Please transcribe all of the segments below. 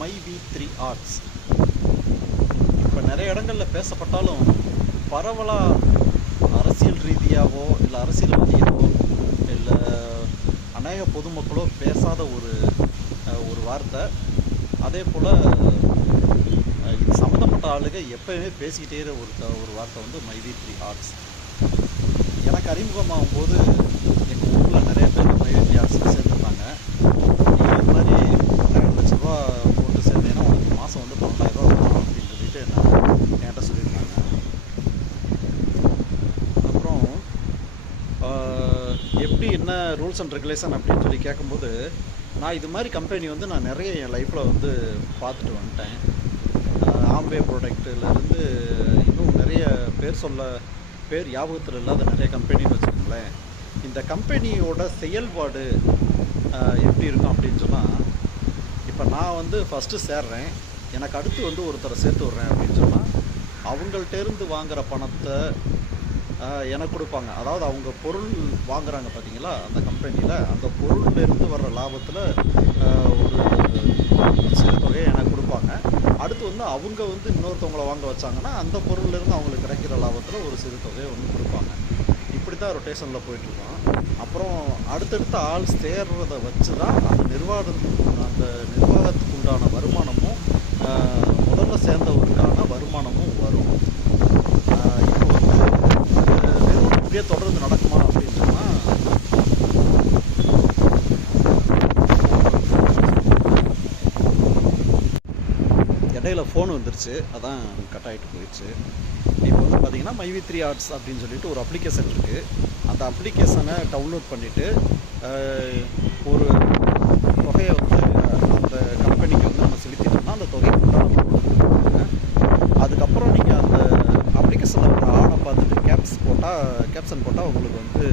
My வி3 arts. இப்போ நிறைய இடங்களில் பேசப்பட்டாலும் பரவலாக அரசியல் ரீதியாகவோ இல்லை அரசியல்வாதியாவோ இல்லை அநேக பொதுமக்களோ பேசாத ஒரு வார்த்தை. அதே போல் இது சம்மந்தப்பட்ட ஆளுங்க எப்போயுமே பேசிக்கிட்டே ஒரு வார்த்தை வந்து மை வி3 ஆர்ட்ஸ். எனக்கு அறிமுகமாகும் போது எங்கள் ஊரில் நிறைய பேர் மை வி3 ஆர்ட்ஸில் சேர்ந்துருந்தாங்க. நீங்கள் இது மாதிரி 2 லட்ச ரூபா போட்டு சேர்ந்தீங்கன்னா உனக்கு மாதம் வந்து 12,000 ரூபா வரும் அப்படின்னு சொல்லிட்டு என்கிட்ட சொல்லியிருந்தாங்க. அப்புறம் எப்படி என்ன ரூல்ஸ் அண்ட் ரெகுலேஷன் அப்படின்னு சொல்லி கேட்கும்போது, நான் இது மாதிரி கம்பெனி வந்து நான் நிறைய என் லைஃப்பில் வந்து பார்த்துட்டு வந்துட்டேன். ஆம்பே ப்ராடக்ட்டுலேருந்து இன்னும் நிறைய பேர் ஞாபகத்தில் இல்லாத நிறைய கம்பெனின்னு வச்சுக்கோங்களேன். இந்த கம்பெனியோட செயல்பாடு எப்படி இருக்கும் அப்படின்னு சொன்னால், இப்போ நான் வந்து ஃபஸ்ட்டு சேர்றேன், எனக்கு அடுத்து வந்து ஒருத்தரை சேர்த்து விட்றேன் அப்படின்னு சொன்னால் அவங்கள்ட்டேருந்து வாங்குகிற பணத்தை எனக்கு கொடுப்பாங்க. அதாவது அவங்க பொருள் வாங்குகிறாங்க பார்த்தீங்களா, அந்த கம்பெனியில் அந்த பொருள்லேருந்து வர்ற லாபத்தில் ஒரு சிறு தொகையை எனக்கு கொடுப்பாங்க. அடுத்து வந்து அவங்க வந்து இன்னொருத்தவங்களை வாங்க வச்சாங்கன்னா அந்த பொருள்லேருந்து அவங்களுக்கு கிடைக்கிற லாபத்தில் ஒரு சிறு தொகையை வந்து கொடுப்பாங்க. இப்படி தான் ரொட்டேஷனில் போயிட்டுருக்கோம். அப்புறம் அடுத்தடுத்த ஆள் சேர்றதை வச்சு தான் அந்த நிர்வாகத்துக்கு உண்டான வருமானமும் முதல்ல சேர்ந்தவருக்கான வருமானமும் வரும். இப்போ வந்து நிறுவனம் இப்படியே தொடர்ந்து நடக்குமா அப்படின்னு சொன்னால், இடையில ஃபோன் வந்துருச்சு, அதான் கட் ஆகிட்டு போயிடுச்சு. இப்போ வந்து பார்த்திங்கன்னா மை வி3 ஆர்ட்ஸ் அப்படின்னு சொல்லிட்டு ஒரு அப்ளிகேஷன் இருக்குது. அந்த அப்ளிகேஷனை டவுன்லோட் பண்ணிவிட்டு ஒரு தொகையை வந்து அந்த கம்பெனிக்கு வந்து நம்ம செலுத்திட்டோம்னா அந்த தொகைக்கு உண்டான கொடுத்துருக்காங்க. அதுக்கப்புறம் நீங்கள் அந்த அப்ளிகேஷனில் ஒரு ஆடை பார்த்துட்டு கேப்ஷன் போட்டால் உங்களுக்கு வந்து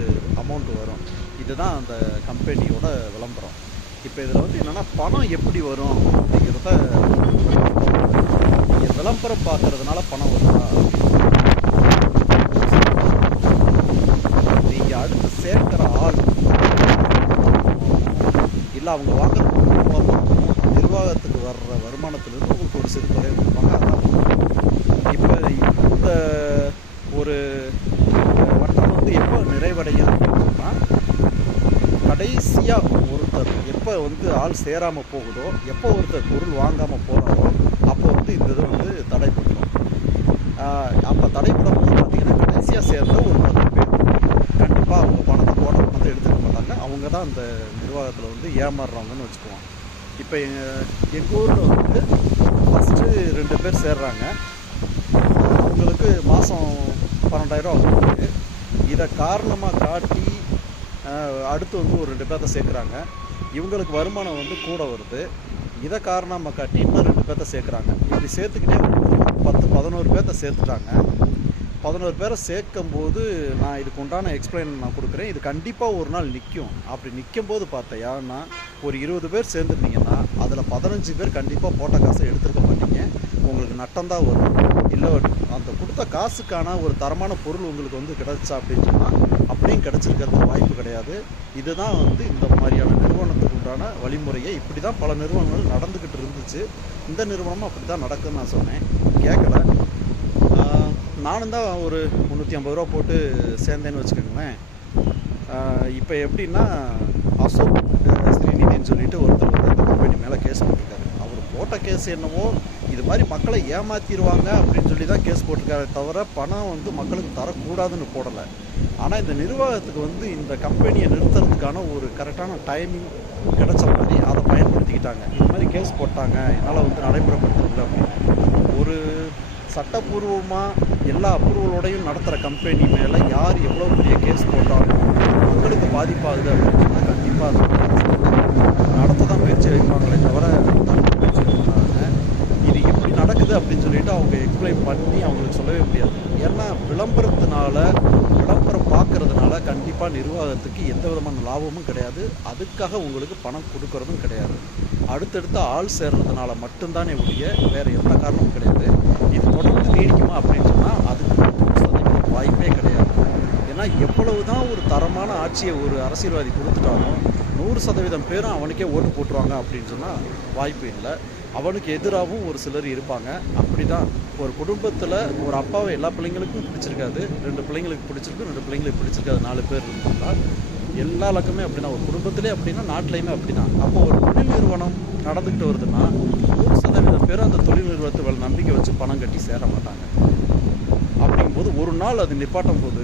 அமௌண்ட் வரும். இதுதான் அந்த கம்பெனியோட விளம்பரம். இப்போ இதில் வந்து என்னென்னா பணம் எப்படி வரும் அப்படிங்கிறத நீங்கள் விளம்பரம் பார்க்குறதுனால பணம் வருதா, நீங்கள் அடுத்து சேர்க்கிற ஆள் இல்லை அவங்க வாங்குற மூலமாகவும் நிர்வாகத்துக்கு வர்ற வருமானத்திலிருந்து உங்களுக்கு ஒரு சிறு தொகை கொடுப்பாங்க. அதான் இப்போ இந்த ஒரு வட்டம் வந்து எப்போ நிறைவடையும் அப்படின்னா, கடைசியாக ஒருத்தர் எப்போ வந்து ஆள் சேராமல் போகுதோ, எப்போ ஒருத்தர் பொருள் வாங்காமல் போகிறாரோ அப்போ வந்து இந்த இது வந்து தடைப்படும். அப்போ தடைப்படும் போது பார்த்திங்கன்னா கடைசியாக சேர்ந்த ஒரு 10 பேர் கண்டிப்பாக அவங்க பணத்தை எடுத்துக்க மாட்டாங்க. அவங்க தான் அந்த நிர்வாகத்தில் வந்து ஏமாறுறவங்கன்னு வச்சுக்குவோம். இப்போ எங்கள் ஊரில் வந்து ஃபஸ்ட்டு 2 பேர் சேர்றாங்க. அவங்களுக்கு மாதம் 12,000 ரூபா வருது. இதை காரணமாக காட்டி அடுத்து வந்து ஒரு 2 பேர்த்த சேர்க்குறாங்க. இவங்களுக்கு வருமானம் வந்து கூட வருது. இதை காரணமாக காட்டி இன்னும் 2 பேர்த்த சேர்க்குறாங்க. இப்படி சேர்த்துக்கிட்டே 10-11 பேர்த்த சேர்த்துட்டாங்க. 11 பேரை சேர்க்கும்போது நான் இதுக்கு உண்டான எக்ஸ்பிளைன் நான் கொடுக்குறேன். இது கண்டிப்பாக ஒரு நாள் நிற்கும். அப்படி நிற்கும்போது பார்த்தையான்னா ஒரு 20 பேர் சேர்ந்துருந்தீங்கன்னா அதில் 15 பேர் கண்டிப்பாக போட்ட காசை எடுத்துருக்க மாட்டீங்க. உங்களுக்கு நட்டம்தான் வரும். இல்லை அந்த கொடுத்த காசுக்கான ஒரு தரமான பொருள் உங்களுக்கு வந்து கிடச்சா அப்படின்னு சொன்னால் அப்படியும் கிடச்சிருக்கிறதுக்கு வாய்ப்பு கிடையாது. இதுதான் வந்து இந்த மாதிரியான நிறுவனத்துக்கு உண்டான வழிமுறையை இப்படி தான் பல நிறுவனங்கள் நடந்துக்கிட்டு இருந்துச்சு. இந்த நிறுவனமும் அப்படி தான் நடக்குதுன்னு நான் சொன்னேன். கேட்கல. நானும் தான் ஒரு 350 ரூபா போட்டு சேர்ந்தேன்னு வச்சுக்கோங்களேன். இப்போ எப்படின்னா, அசோக் ஸ்ரீநிதின்னு சொல்லிட்டு ஒருத்தர் வந்து இந்த கம்பெனி மேலே கேஸ் போட்டிருக்காரு. அவர் போட்ட கேஸ் என்னவோ இது மாதிரி மக்களை ஏமாற்றிடுவாங்க அப்படின்னு சொல்லி தான் கேஸ் போட்டிருக்காரு, தவிர பணம் வந்து மக்களுக்கு தரக்கூடாதுன்னு போடலை. ஆனால் இந்த நிர்வாகத்துக்கு வந்து இந்த கம்பெனியை நிறுத்துறதுக்கான ஒரு கரெக்டான டைமிங் கிடைச்ச மாதிரி அதை பயன்படுத்திக்கிட்டாங்க. இது மாதிரி கேஸ் போட்டாங்க, என்னால் வந்து நடைமுறைப்படுத்தல அப்படின்னு. ஒரு சட்டப்பூர்வமாக எல்லா அப்ரூவலோடையும் நடத்துகிற கம்பெனி மேலே யார் எவ்வளோ பெரிய கேஸ் போட்டாலும் மக்களுக்கு பாதிப்பாகுது அப்படின்னு சொன்னால் கண்டிப்பாக நடத்த தான் முயற்சி வைப்பாங்களே தவிர முயற்சி வைப்பாங்க. இது எப்படி நடக்குது அப்படின்னு சொல்லிட்டு அவங்க எக்ஸ்பிளைன் பண்ணி அவங்களுக்கு சொல்லவே முடியாது. ஏன்னா விளம்பரம் பார்க்கறதுனால கண்டிப்பாக நிர்வாகத்துக்கு எந்த விதமான லாபமும் கிடையாது. அதுக்காக உங்களுக்கு பணம் கொடுக்கறதும் கிடையாது. அடுத்தடுத்த ஆள் சேர்றதுனால மட்டும்தானே ஒழிய வேறு எந்த காரணமும் கிடையாது. இது தொடர்ந்து நீடிக்குமா அப்படின்னு சொன்னால் அதுக்கு வாய்ப்பே கிடையாது. ஏன்னா எவ்வளவு தான் ஒரு தரமான ஆட்சியை ஒரு அரசியல்வாதி கொடுத்துட்டாலும் 100% பேரும் அவனுக்கே ஓட்டு போட்டுருவாங்க அப்படின்னு சொன்னால் வாய்ப்பு இல்லை. அவனுக்கு எதிராகவும் ஒரு சிலர் இருப்பாங்க. அப்படி தான் ஒரு குடும்பத்தில் ஒரு அப்பாவை எல்லா பிள்ளைங்களுக்கும் பிடிச்சிருக்காது, 2 பிள்ளைங்களுக்கு பிடிச்சிருக்கும், 2 பிள்ளைங்களுக்கு பிடிச்சிருக்காது, 4 பேர் இருந்தால் எல்லா இலக்குமே அப்படி தான். ஒரு குடும்பத்திலே அப்படின்னா நாட்டிலையுமே அப்படி தான். அப்போ ஒரு தொழில் நிறுவனம் நடந்துக்கிட்டு வருதுன்னா 100% பேர் அந்த தொழில் நிறுவனத்தை நம்பிக்கை வச்சு பணம் கட்டி சேர மாட்டாங்க. அப்படிங்கும்போது ஒரு நாள் அது நிப்பாட்டும் போது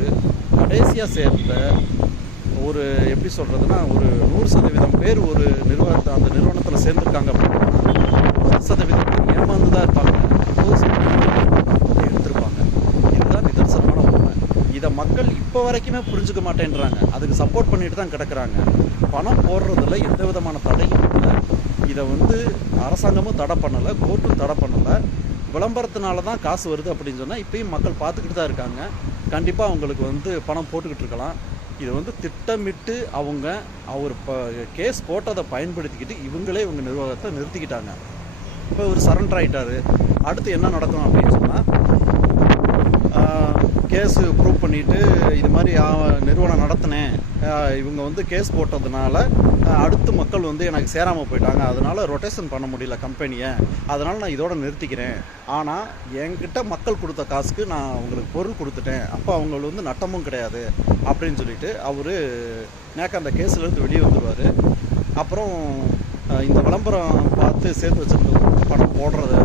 கடைசியாக சேர்ந்த ஒரு எப்படி சொல்கிறதுனா ஒரு 100% பேர் ஒரு அந்த நிறுவனத்தில் சேர்ந்துருக்காங்க அப்படின்னா 30% பேர் ஏமாந்து தான் இருப்பாங்க, 30% எடுத்திருப்பாங்க. இதுதான் நிதர்சனமான உண்மை. இதை மக்கள் இப்போ வரைக்குமே புரிஞ்சுக்க மாட்டேன்றாங்க, அதுக்கு சப்போர்ட் பண்ணிட்டு தான் கிடக்குறாங்க. பணம் போடுறதுல எந்த விதமான தடையும் இல்லை. இதை அரசாங்கமும் தடை பண்ணலை, கோர்ட்டும் தடை பண்ணலை. விளம்பரத்தினால தான் காசு வருது அப்படின்னு சொன்னால் இப்பயும் மக்கள் பார்த்துக்கிட்டு தான் இருக்காங்க. கண்டிப்பாக அவங்களுக்கு பணம் போட்டுக்கிட்டு இருக்கலாம். இதை திட்டமிட்டு அவர் கேஸ் போட்டதை பயன்படுத்திக்கிட்டு இவங்க நிர்வாகத்தை நிறுத்திக்கிட்டாங்க. இப்போ இவர் சரண்டர் ஆகிட்டார். அடுத்து என்ன நடக்கும் அப்படின்னு சொன்னால் கேஸு ப்ரூவ் பண்ணிவிட்டு இது மாதிரி நிறுவனம் நடத்தினேன், இவங்க கேஸ் போட்டதுனால அடுத்து மக்கள் எனக்கு சேராமல் போயிட்டாங்க, அதனால் ரொட்டேஷன் பண்ண முடியல கம்பெனியை, அதனால் நான் இதோட நிறுத்திக்கிறேன், ஆனால் என்கிட்ட மக்கள் கொடுத்த காசுக்கு நான் அவங்களுக்கு பொருள் கொடுத்துட்டேன், அப்போ அவங்களுக்கு நட்டமும் கிடையாது அப்படின்னு சொல்லிட்டு அவர் நேக்க அந்த கேஸ்லேருந்து வெளியே வந்துடுவார். அப்புறம் இந்த விளம்பரம் பார்த்து சேர்த்து வச்சுருந்தது பணம் போடுறது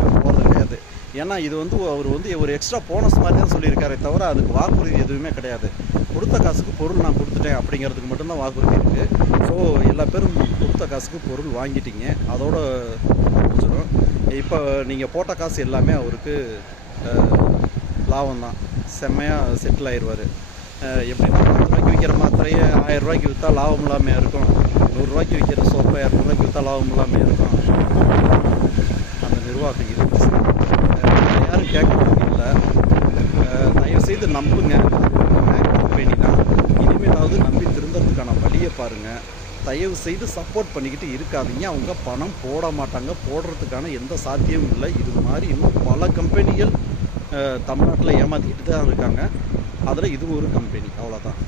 கிடையாது. ஏன்னா இது அவர் ஒரு எக்ஸ்ட்ரா போனஸ் மாதிரி தான் சொல்லியிருக்காரே தவிர அதுக்கு வாக்குறுதி எதுவுமே கிடையாது. கொடுத்த காசுக்கு பொருள் நான் கொடுத்துட்டேன் அப்படிங்கிறதுக்கு மட்டும்தான் வாக்குறுதி இருக்குது. ஸோ எல்லா பேரும் கொடுத்த காசுக்கு பொருள் வாங்கிட்டீங்க, அதோட முடிஞ்சிடும். இப்போ நீங்கள் போட்ட காசு எல்லாமே அவருக்கு லாபம் தான், செம்மையாக செட்டில் ஆயிடுவார். எப்படின்னா 10 ரூபாய்க்கு விற்கிற மாத்திரையே 1000 ரூபாய்க்கு விற்றா லாபம் இல்லாமல் இருக்கும், 100 ரூபாய்க்கு விற்கிற சோப்பை 200 ரூபாய்க்கு விற்றா லாபம் இல்லாமல் இருக்கும். அந்த நிர்வாகம் இருந்துச்சு, யாரும் கேட்கறதுக்கு இல்லை. தயவுசெய்து நம்புங்க, கம்பெனி தான். இனிமேலாவது நம்பி திருந்ததுக்கான வழியை பாருங்கள். தயவு செய்து சப்போர்ட் பண்ணிக்கிட்டு இருக்காதீங்க. அவங்க பணம் போட மாட்டாங்க, போடுறதுக்கான எந்த சாத்தியமும் இல்லை. இது மாதிரி இன்னும் பல கம்பெனிகள் தமிழ்நாட்டில் ஏமாற்றிக்கிட்டு தான் இருக்காங்க. அதில் இது ஒரு கம்பெனி, அவ்வளோதான்.